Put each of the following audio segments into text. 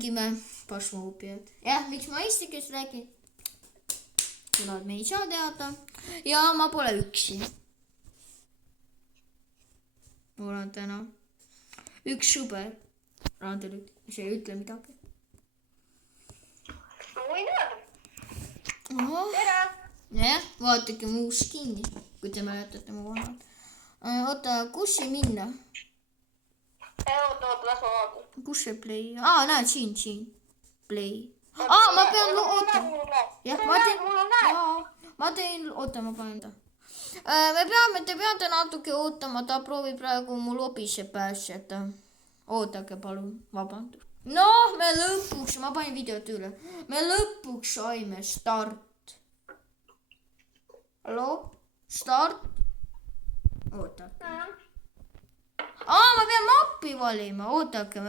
Räägime pasmoopiad. Jah, miks ma eesti keeles räägin? Kuna me ei saa teada. Ja ma pole üksi. Mul on täna üks sõber. Randel see ei ütle midagi. Tere! Jah, vaatake mu uus kinni, kui te mäletate mu vanad. Oota, kus ei minna? Oota, las ma vaatan. Kus see play? Näed, siin. Play. Ma pean ootama. Jah, ma teen, oota, ma panen ta. Te peate natuke ootama, ta proovib praegu mul lobisse pääseda. Ootake palun, vabandust. No, me lõpuks, ma panin videot üle. Me lõpuks saime start. Hallo? Start? Ootake. Ma pean mappi valima, ootake,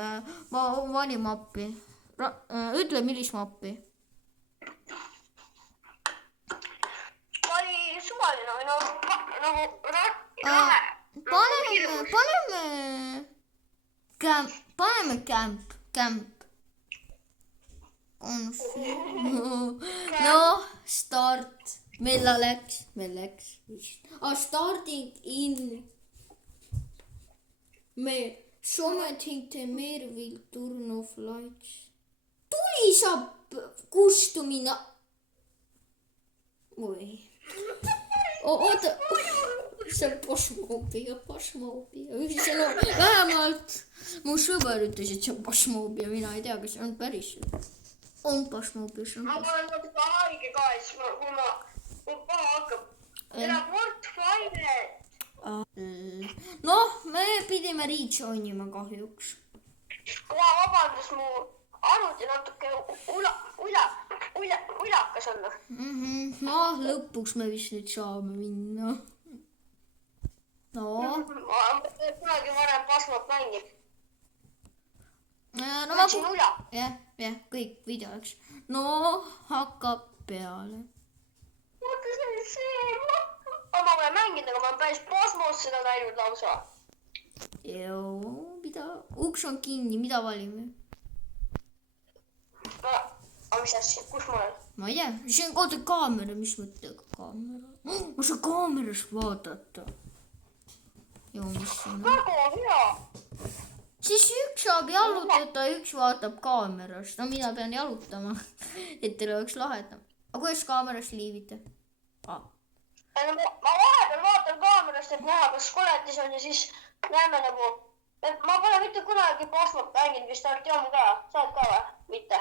ma valin mappi. Ütle, millist mappi? Oli suvaline või nagu Paneme camp. No, start. Meil läks vist. Starting in. Something meer will turn off lights. Tuli saab kustumina. Oi. Oota. See on pasmoopia. Vähemalt mu sõber ütles, et see on pasmoopia. Mina ei tea, kas see on päris. On pasmoopia. Ma olen natuke haige ka, siis kui mul paha hakkab. Teleport fainet. Noh, me pidime rejoinima kahjuks. Vabandust, mu arvuti natuke ulakas on. No, lõpuks me vist nüüd saame minna. No. Ma kunagi varem pasmat mängib. Läksin ula. Jah, kõik video, eks. No, hakkab peale. Oota, see ma pole mänginud, aga ma olen päris pasmos seda näinud lausa. Mida? Uks on kinni, mida valime? Mis asja, kus ma olen? Ma ei tea, see on kogu kaamera, mis mõttega kaamera? Ma saan kaameras vaadata. Väga hea. Siis üks saab jalutada, üks vaatab kaamerast. No mina pean jalutama, et teil oleks lahedam. Aga kuidas kaamerast liivite? Ma vahepeal vaatan kaamerast, et näha, kas koletis on ja siis näeme nagu, et ma pole mitte kunagi pasmat mänginud, vist Artjom ka, saad ka või? Mitte?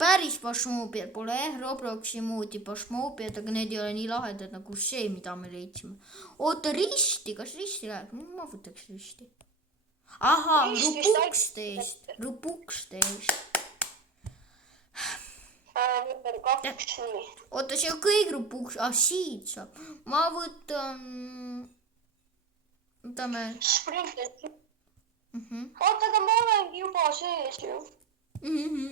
Päris pasmoopiad pole Robloksi moodi pasmoopiad, aga need ei ole nii lahedad nagu see, mida me leitsime. Oota, risti, kas risti läheb? Ma võtaks risti. Aha, rupuksteest. Number 2, nii. Oota, see on kõik rupuks, siit saab. Ma võtan... Võtame... Sprinter. Oota, aga ma olengi juba sees ju.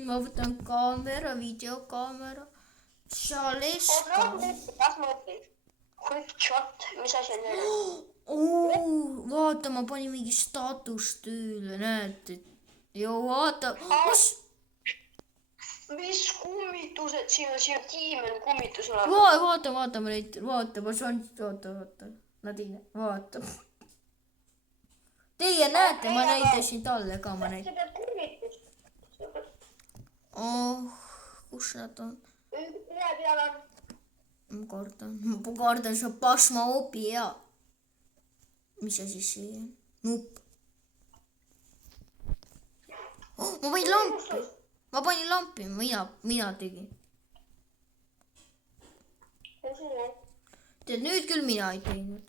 Ma võtan kaamera, videokaamera. Šaleska. Kas ma õpin? Quick shot, mis asi on? Vaata, ma panin mingi status tööle, näete. Vaata. Mis kummitused siin on tiimen kummitus on? Vaata, ma saan, vaata. Nadine, vaata. Teie näete, ma näitasin talle ka, ma näitasin. See peab kummitus. Kus nad on? Üle peal on. Ma kardan, see on pasmoopi hea. Mis asi see on? Nupp. Ma panin lampi, mina tegin. Tead, nüüd küll mina ei teinud.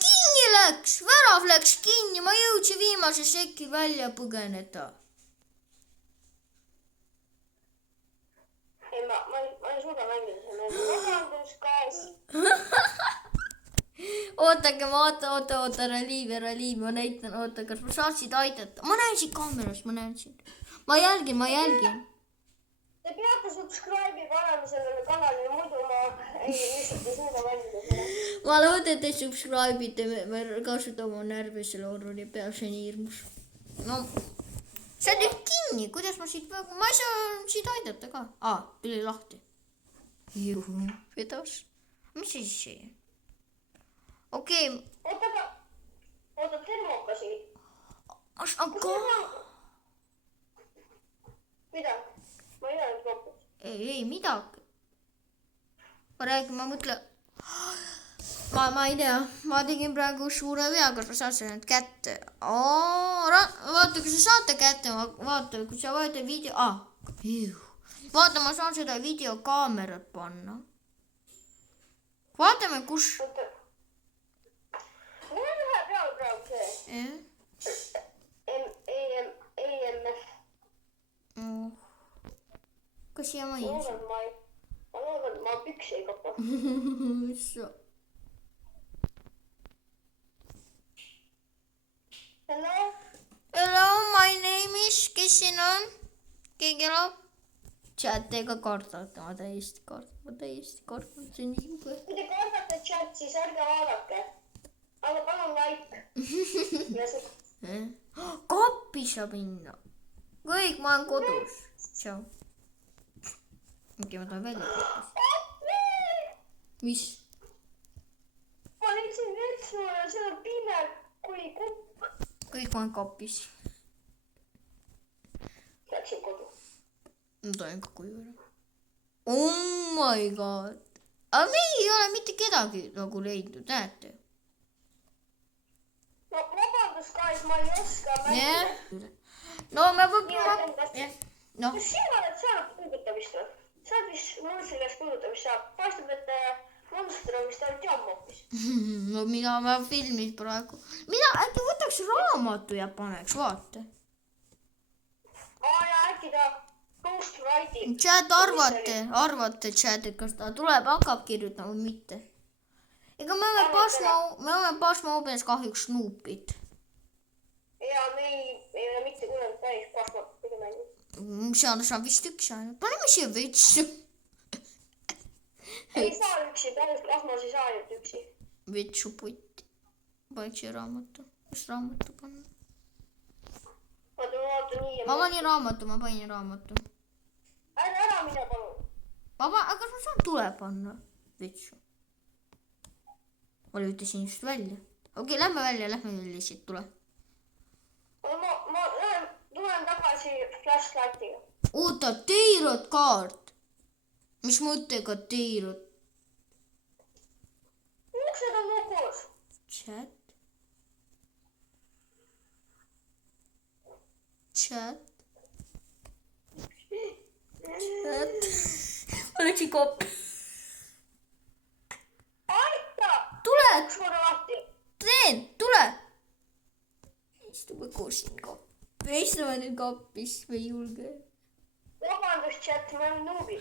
Kinni läks, värav läks kinni, ma jõudsin viimase sekki välja põgeneda. Ei, ma ei suuda mängida selle. Vabandus, guys. Ootake, oota, reliiv, ma näitan, oota, kas ma saaksid aidata? Ma näen siit kaamerast, ma jälgin. Te peate subscribe'i panema sellele kanalile, muidu ma lihtsalt ei suuda mängida selle. Ma loodan, et te subscribe'ite, me kasutame oma närve selle horrori peal, see on hirmus. No, see on nüüd kinni, kuidas ma siit, ma ei saa siit aidata ka. Tuli lahti. Juhu, vedas. Mis siis see? Okei. Oota, termokasi. Aga... Mida? Ma ei ole nüüd kopus. Ei midagi. Ma räägin, ma mõtlen... Ma ei tea, ma tegin praegu suure vea, kas ma saan selle nüüd kätte. Vaata, kui sa saate kätte, vaata, kui sa vaatad video... Vaata, ma saan seda videokaamerat panna. Vaatame, kus... Mul on ühe peal praegu see. EMF. Kas siia ma ei saa? Ma loodan, et ma püksi ei kapa. Hello, my name is, kes siin on? Keegi elab? Chat ega kardate, ma täiesti kardan, see on nii kui... Kui te kardate chat, siis ärge vaadake. Aga palun like. Kappi saab minna. Kõik, ma olen kodus. Tšau. Okei, ma tahan välja kapis. Mis? Ma leidsin vetsu ja see on pime kui kupp. Kõik ma olen kapis. Läksin kodu. Ma tahan ka koju ära. Oh my god. Aga me ei ole mitte kedagi nagu leidnud, näete? No vabandust, guys, ma ei oska mängida. No me võime... No. Kas sina oled saanud puudutamist või? Saad vist monstri käest puudutamist saab. Paistab, et monster on vist ainult jamm hoopis. No mina ma filmis praegu. Mina äkki võtaks raamatu ja paneks, vaata. Ja äkki ta ghost writing. Chat arvate chat, et kas ta tuleb, hakkab kirjutama või mitte. Ega me oleme Pasmaobes kahjuks snoopid. Ja me ei ole mitte kunagi päris Pasmaobes mänginud. Seal saab vist üks ainult. Paneme siia vetsu. Ei saa üksi, päris Pasmas ei saa ainult üksi. Vetsu putti. Paneks siia raamatu. Mis raamatu panna? Vaata, ma vaatan nii ja Ma panin raamatu. Ära mine palun. Aga kas ma saan tule panna? Vetsu. Ma lüütasin just välja. Okei, lähme välja siit tule. Ma tulen tagasi flashlightiga. Oota, teirot kaart. Mis mõttega teirot? Uksed on lukus. Chat. Ma läksin koppi. Aita! Tule! Uks korra lahti. Tule! Istume koos siin koppi. Istume nüüd koppis, me ei julge. Vabandust, chat, ma olen nuubid.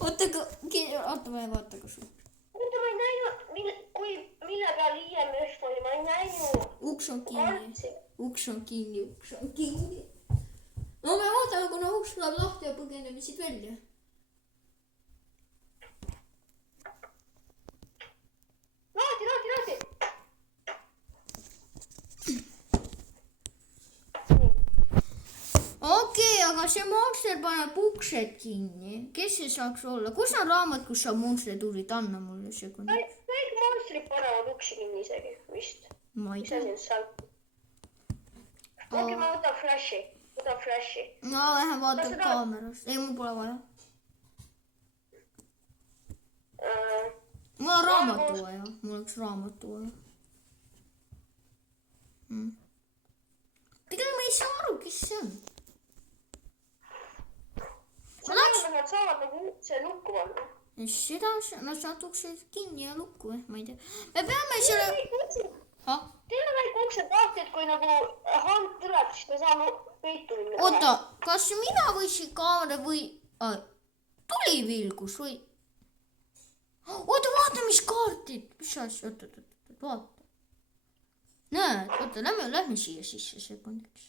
Oota, ma ei vaata, kas sul. Oota, ma ei näinud, mille peal IMF oli, ma ei näinud. Uks on kinni. No me vaatame, kuna uks tuleb lahti ja põgeneme siit välja. Lahti. Okei, aga see monster paneb uksed kinni. Kes see saaks olla? Kus on raamat, kus sa monster tulid? Anna mulle sekundi. Kõik monstrid panevad uksi kinni isegi, vist. Ma ei Mis asi tea. on seal? Okei, ma võtan flashi. No, lähen vaatan kaamerast. Ei, mul pole vaja. Mul on raamatu vaja. Mul oleks raamatu vaja. Tegelikult ma ei saa aru, kes see on. Nad saavad nagu ukse lukku panna. Seda, nad saavad uksed kinni ja lukku, ma ei tea. Me peame selle... Teil on kõik uksed lahti, et kui nagu hand tuleb, siis me saame peitu minna. Oota, kas mina võisin kaamera või... Tuli vilgus või... Oota, vaata, mis kaartid. Mis asja? Oota, vaata. Näed, oota, lähme siia sisse sekundiks.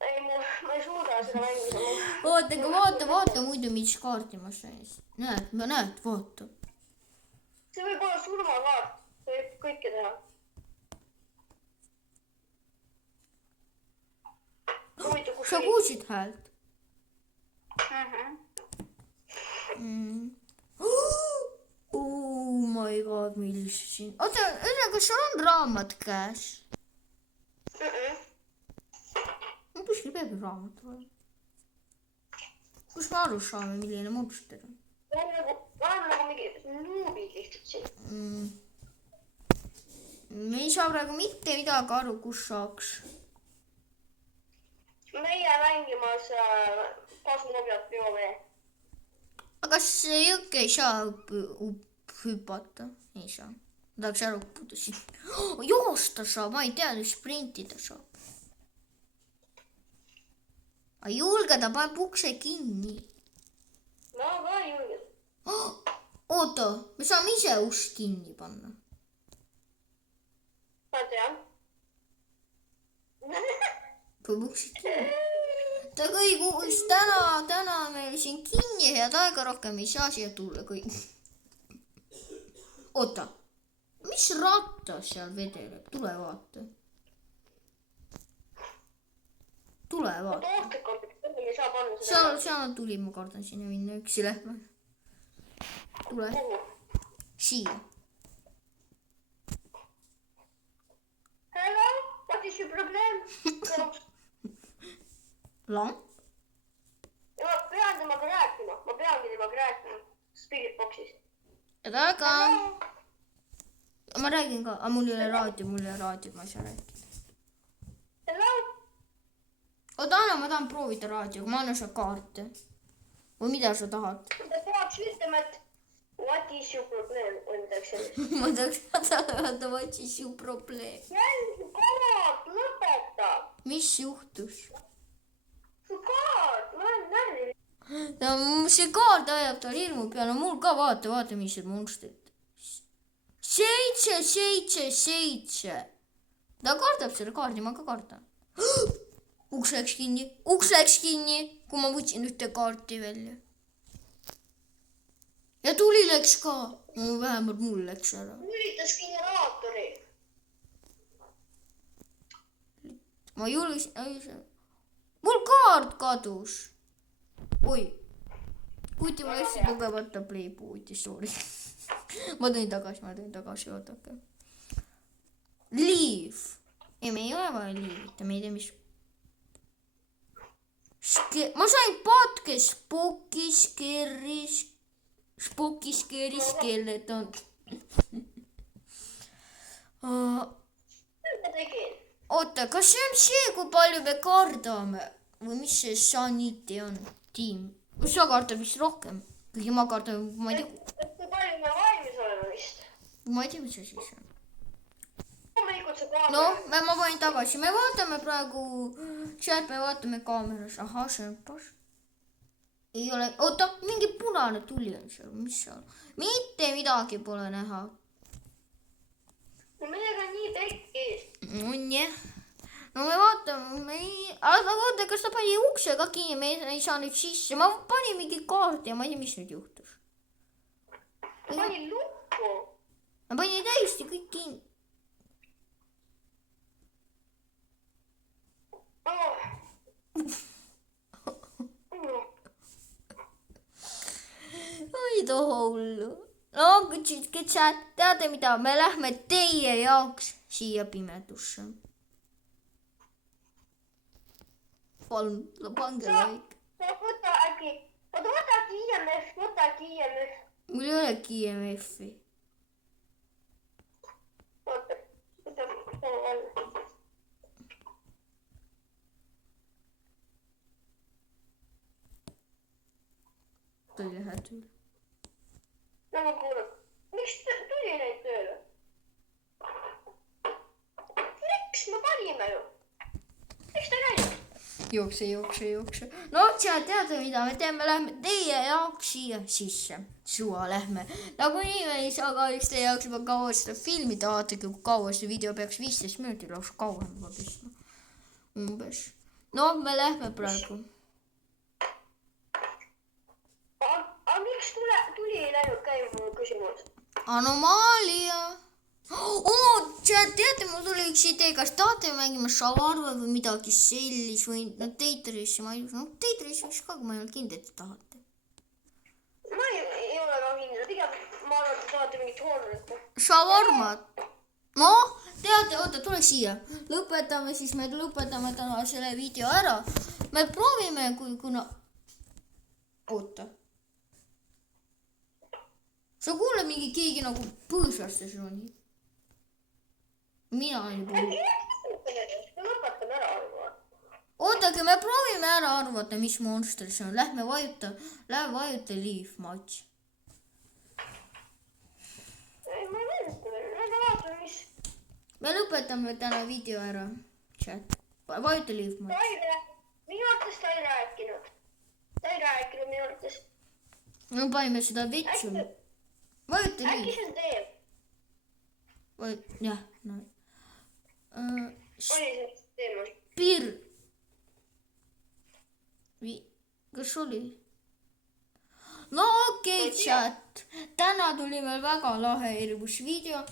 Ei, ma ei suuda seda mängida. Oota, vaata muidu, mis kaarti ma sain. Näed, vaata. See võib olla surmakaart. See võib kõike teha. sa kuulsid häält? Oh my god, millise siin. Oota, kas sul on raamat käes? Kuskil peab ju raamat olema. Kus me aru saame, milline monster on? Ma olen nagu mingi nuubid lihtsalt siin. Me ei saa praegu mitte midagi aru, kus saaks. Meie mängimas kasvunobiat biovee. Aga kas jõkke ei saa hüpata? Ei saa. Ma tahaks ära uppuda siin. Joosta saab, ma ei tea, sprintida saab. Aga julge, ta paneb ukse kinni. No ka julge. Oota, me saame ise ust kinni panna. Ma tean. Paneb ukse kinni. Ta kõik uus täna meil siin kinni, head aega rohkem ei saa siia tulla kõik. Oota, mis ratta seal vedeleb? Tule vaata. Tule vaata. Seal tuli, ma kardan sinna minna, üksi lähme. Tule. Siia. Hello, what is your problem? Lamp? Ma pean temaga rääkima. Ma peangi temaga rääkima. Spirit boxis. Aga ma räägin ka. Mul ei ole raadio, ma ei saa rääkida. Hello? Oota, Anna, ma tahan proovida raadioga. Ma annan sulle kaarte. Või mida sa tahad? Ta peaks ütlema, et what is your problem? Ma tahaks öelda, what is your problem? Jälgi, kaart, lõpeta. Mis juhtus? Su kaart, ma olen närvi. See kaart ajab tal hirmu peale. Mul ka vaata, mis see monstrid. 7. Ta kardab selle kaardi, ma ka kardan. Uks läks kinni, kui ma võtsin ühte kaarti välja. Ja tuli läks ka. Vähemalt mul läks ära. Ülitas generaatori. Ma julgesin. Mul kaart kadus. Oi. Kuiti ma hästi tugevata playbooti, sorry. Ma tõin tagasi, vaadake. Leave. Ei, me ei ole vaja liivita, me ei tea, mis... Ma sain patke Spooky Skeleton. Oota, kas see on see, kui palju me kardame? Või mis see Sanity on? Tiim. Sa kardad vist rohkem. Kuigi ma kardan, ma ei tea. Kui palju me valmis oleme vist? Ma ei tea, mis see siis on. No, ma panin tagasi. Me vaatame praegu, sealt me vaatame kaameras. Ahah, see on tos. Ei ole, oota, mingi punane tuli on seal. Mis seal? Mitte midagi pole näha. Millega nii tekkis? On jah. No me vaatame, aga oota, kas ta pani ukse ka kinni, me ei saa nüüd sisse. Ma panin mingi kaardi ja ma ei tea, mis nüüd juhtus. Ma panin lukku. Ma panin täiesti kõik kinni. Ei too hullu. No, kitsad, teate mida? Me lähme teie jaoks siia pimedusse. Palun, pange like. Võta äkki IMF. Mul ei olegi IMF-i. Oota. Ta ei lähe tööle. No ma kuulen. Miks tuli neid tööle? Miks me panime ju? Miks ta käib? Jookse. No, teate mida me teeme? Lähme teie jaoks siia sisse. Suva lähme. Nagu nii me ei saa kahjuks teie jaoks juba kaua seda filmida. Vaatagi, kui kaua see video peaks 15 minutit lausa kauem juba püstma. Umbes. No, me lähme praegu. Aga miks tuli ei läinud käima, mul küsimus? Anomaalia. Teate, mul tuli üks idee, kas tahate mängima šavarma või midagi sellist või Tetris'i, ma ei tea, Tetris'i võiks ka, kui ma ei ole kindel, et tahate. Ma ei ole ka kindel, pigem ma arvan, et tahate mingit hoolrit. Šavarmat. No, teate, oota, tule siia. Lõpetame täna selle video ära. Me proovime, kuna... Oota. Sa kuule mingi keegi nagu põõsastes ronib. Mina ei puhu. Lõpetame ära arvata. Ootake, me proovime ära arvata, mis monster see on. Lähme vajuta leave match. Ei, ma ei mäleta veel. Lähme vaatame, mis... Me lõpetame täna video ära. Chat. Vajuta leave match. Minu arvates ta ei rääkinud. Ta ei rääkinud minu arvates. Me panime seda vetsu. Vajuta leave. Äkki see teeb? Jah, no. Oli see teema? Piir. Kas oli? No okei, chat. Täna tuli meil väga lahe hirmus video.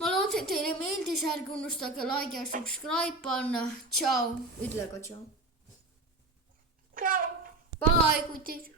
Ma loodan, et teile meeldis. Ärge unustage like ja subscribe panna. Tšau. Ütle ka tšau. Tšau. Bye, kui teid.